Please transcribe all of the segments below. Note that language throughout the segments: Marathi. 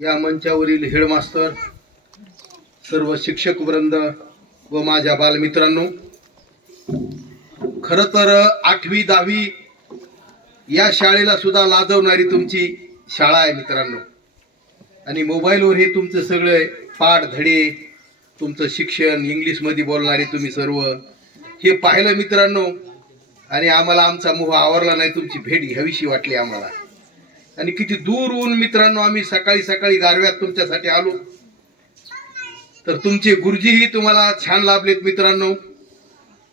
या मंचावरील हेडमास्तर सर्व शिक्षक वृंद व माझ्या बालमित्रांनो खरं तर आठवी दहावी या शाळेला सुद्धा लाजवणारी तुमची शाळा आहे मित्रांनो. आणि मोबाईलवर हे तुमचं सगळे पाठ धडे तुमचं शिक्षण इंग्लिशमध्ये बोलणारे तुम्ही सर्व हे पाहिलं मित्रांनो आणि आम्हाला आमचा मोह आवरला नाही तुमची भेट घ्यावीशी वाटली आम्हाला. आणि किती दूरहून मित्रांनो आम्ही सकाळी सकाळी गारव्यात तुमच्यासाठी आलो. तर तुमचे गुरुजीही तुम्हाला छान लाभलेत मित्रांनो.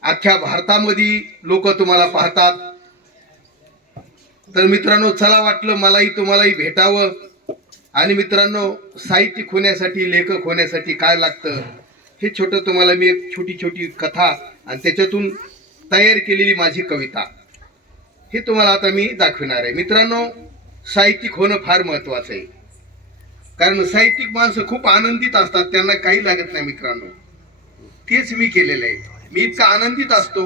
अख्ख्या भारतामध्ये लोक तुम्हाला पाहतात. तर मित्रांनो चला वाटलं मलाही तुम्हालाही भेटावं. आणि मित्रांनो साहित्यिक होण्यासाठी लेखक होण्यासाठी काय लागतं? हे छोटं तुम्हाला मी एक छोटी छोटी कथा आणि त्याच्यातून तयार केलेली माझी कविता. हे तुम्हाला आता मी दाखविणार आहे. मित्रांनो साहित्यिक होणं फार महत्वाचं आहे. कारण साहित्यिक माणसं खूप आनंदित असतात त्यांना काही लागत नाही मित्रांनो. तेच मी केलेलं आहे. मी इतका आनंदित असतो.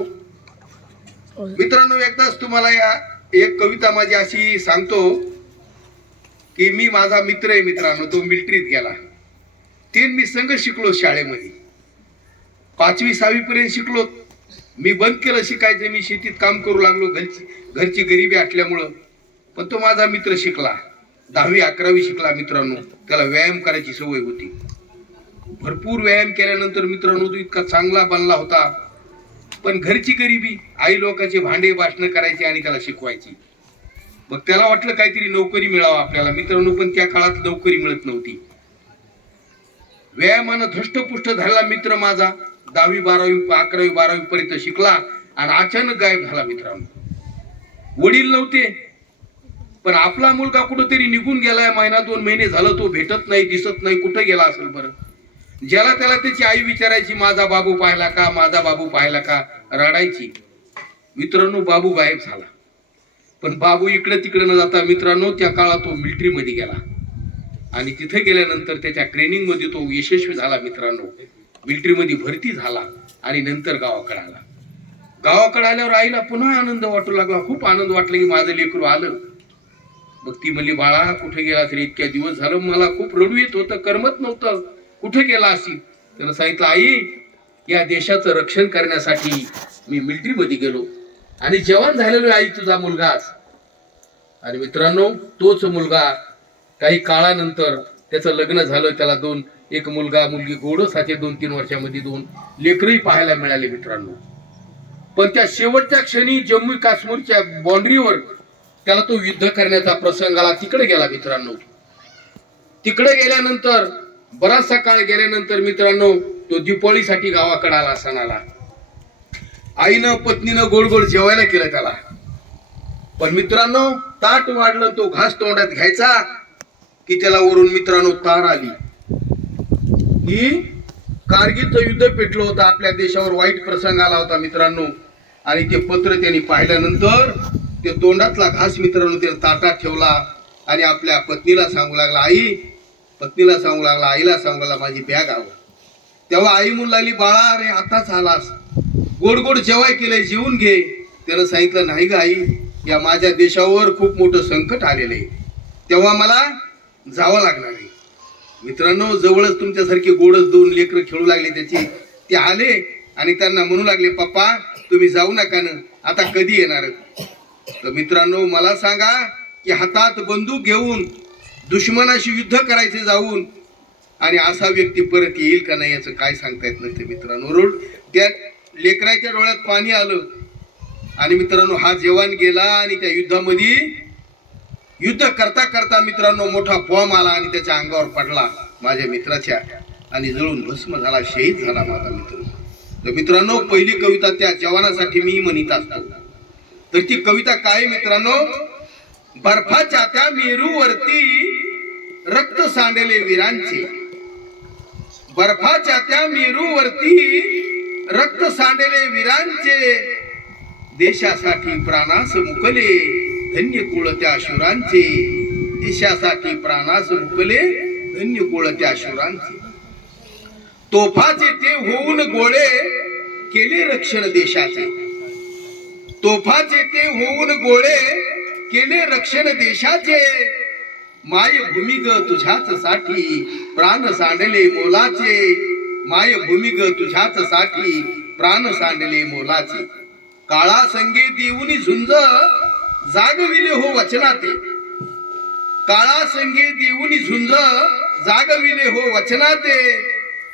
मित्रांनो एकदाच तुम्हाला या एक कविता माझी अशी सांगतो की मी माझा मित्र आहे मित्रांनो तो मिलिटरीत गेला. ते मी संघ शिकलो शाळेमध्ये. पाचवी सहावीपर्यंत शिकलो. मी बंद केलं शिकायचं मी शेतीत काम करू लागलो घरची घरची गरिबी असल्यामुळं पण तो माझा मित्र शिकला. दहावी अकरावी शिकला मित्रांनो. त्याला व्यायाम करायची सवय होती. भरपूर व्यायाम केल्यानंतर मित्रांनो तो इतका चांगला बनला होता. पण घरची गरिबी आई लोकांचे भांडे भाषणं करायची आणि त्याला शिकवायची. मग त्याला वाटलं काहीतरी नोकरी मिळावं आपल्याला. मित्रांनो पण त्या काळात नोकरी मिळत नव्हती. व्यायामानं धष्टपुष्ट झाला मित्र माझा. दहावी बारावी अकरावी बारावी पर्यंत शिकला आणि अचानक गायब झाला मित्रांनो. वडील नव्हते. पण आपला मुलगा कुठंतरी निघून गेलाय महिना दोन महिने झालं तो भेटत नाही दिसत नाही कुठं गेला असेल बरं? ज्याला त्याला त्याची आई विचारायची माझा बाबू पाहिला का माझा बाबू पाहिला का? रडायची. मित्रांनो बाबू गायब झाला. पण बाबू इकडे तिकडे न जाता मित्रांनो त्या काळात तो मिलिटरीमध्ये गेला. आणि तिथे गेल्यानंतर त्याच्या ट्रेनिंगमध्ये तो यशस्वी झाला मित्रांनो. मिलिटरीमध्ये भरती झाला आणि नंतर गावाकडे आला. गावाकडे आल्यावर आईला पुन्हा आनंद वाटू लागला. खूप आनंद वाटला की माझं लेकरू आलं. मग ती म्हणली बाळा कुठे गेला तरी इतक्या दिवस झालं मला खूप रडू येत होतं करमत नव्हतं. कुठे गेला असेल? त्यानं सांगितलं आई या देशाचं रक्षण करण्यासाठी मी मिलिटरीमध्ये गेलो. आणि जवान झालेलो आई तुझा मुलगाच आणि मित्रांनो तोच मुलगा काही काळानंतर त्याचं लग्न झालं त्याला दोन एक मुलगा मुलगी गोडसाचे दोन तीन वर्षामध्ये दोन लेकरही पाहायला मिळाले मित्रांनो. पण त्या शेवटच्या क्षणी जम्मू काश्मीरच्या बाउंड्रीवर त्याला तो युद्ध करण्याचा प्रसंग आला. तिकडे गेला मित्रांनो. तिकडे गेल्यानंतर बराचसा काळ गेल्यानंतर मित्रांनो तो दिपोळीसाठी गावाकडे आला सणाला आईनं पत्नीनं गोड गोड जेवायला केलं त्याला. पण मित्रांनो ताट वाढलं तो घास तोंडात घ्यायचा की त्याला वरून मित्रांनो तार आली. ही कारगिलचं युद्ध पेटलं होतं. आपल्या देशावर वाईट प्रसंग आला होता मित्रांनो. आणि ते पत्र त्यांनी पाहिल्यानंतर ते तोंडातला घास मित्रांनो त्याने ताटात ठेवला आणि आपल्या पत्नीला सांगू लागला आई पत्नीला सांगू लागला आईला सांगू लागला माझी बॅग आव तेव्हा आई म्हणू लागली बाळा अरे आताच आलास. गोड गोड जेवाय केलंय जेवून घे. त्यानं सांगितलं नाही ग आई या माझ्या देशावर खूप मोठं संकट आलेलं आहे. तेव्हा मला जावं लागणार आहे. मित्रांनो जवळच तुमच्यासारखे गोडच दोन लेकरं खेळू लागले त्याची. ते आले आणि त्यांना म्हणू लागले पप्पा तुम्ही जाऊ नका ना. आता कधी येणार? तर मित्रांनो मला सांगा की हातात बंदूक घेऊन दुश्मनाशी युद्ध करायचे जाऊन आणि असा व्यक्ती परत येईल का नाही याचं काय सांगता येत नसते मित्रांनो. रोड त्या लेकराच्या डोळ्यात पाणी आलं. आणि मित्रांनो हा जवान गेला आणि त्या युद्धामध्ये युद्ध करता करता मित्रांनो मोठा बॉम्ब आला आणि त्याच्या अंगावर पडला माझ्या मित्राच्या. आणि जळून भस्म झाला शहीद झाला माझा मित्र. तर मित्रांनो पहिली कविता त्या जवानासाठी मी म्हणित असतो. तर ती कविता काय मित्रांनो? बर्फाच्या त्या मेरूवरती रक्त सांडले वीरांचे. बर्फाच्या त्या मेरूवरती रक्त सांडले वीरांचे. देशासाठी प्राणास मुकले धन्य कुळ त्या शुरांचे. देशासाठी प्राणास मुकले धन्य कुळ त्या शुरांचे. तोफाचे ते होऊन गोळे केले रक्षण देशाचे. तोफाचे ते होऊन गोळे केले रक्षण देशाचे. माय भूमी ग तुझ्याच साठी प्राण सांडले मोलाचे. माय भूमी ग तुझ्याच साठी प्राण सांडले मोलाचे. काळा संगे देऊनी झुंज जागविले हो वचनाते. काळा संगे देऊनी झुंज जागविले हो वचनाते.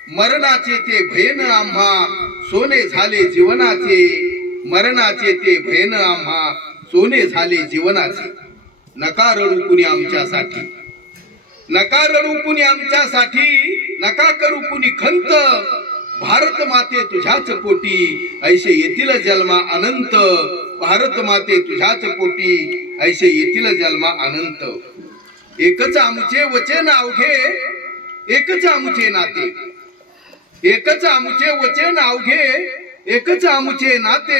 मरणाचे ते भयन आम्हा सोने झाले जीवनाचे. मरणाचे ते भयन आम्हा. सोने झाले जीवनाचे. नका रडू कुणी आमच्यासाठी. नका रडू कुणी आमच्यासाठी. नका करू कुणी खंत. भारत माते तुझ्याच पोटी. ऐसे येतील जन्मा अनंत. भारत माते तुझ्याच पोटी. ऐसे येतील जन्मा अनंत. एकच आमचे वचन अवघे. एकच आमचे नाते. एकच आमचे वचन अवघे. एकच आमचे नाते.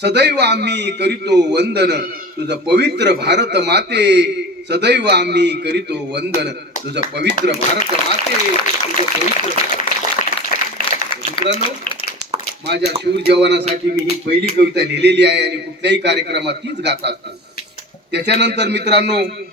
सदैव आम्ही करीतो वंदन. तुझं पवित्र भारत माते. सदैव आम्ही करीतो वंदन. तुझं पवित्र भारत माते. तुझं पवित्र मित्रांनो माझ्या शूर जवानासाठी मी ही पहिली कविता लिहिलेली आहे आणि कुठल्याही कार्यक्रमात तीच गात असतो त्याच्यानंतर मित्रांनो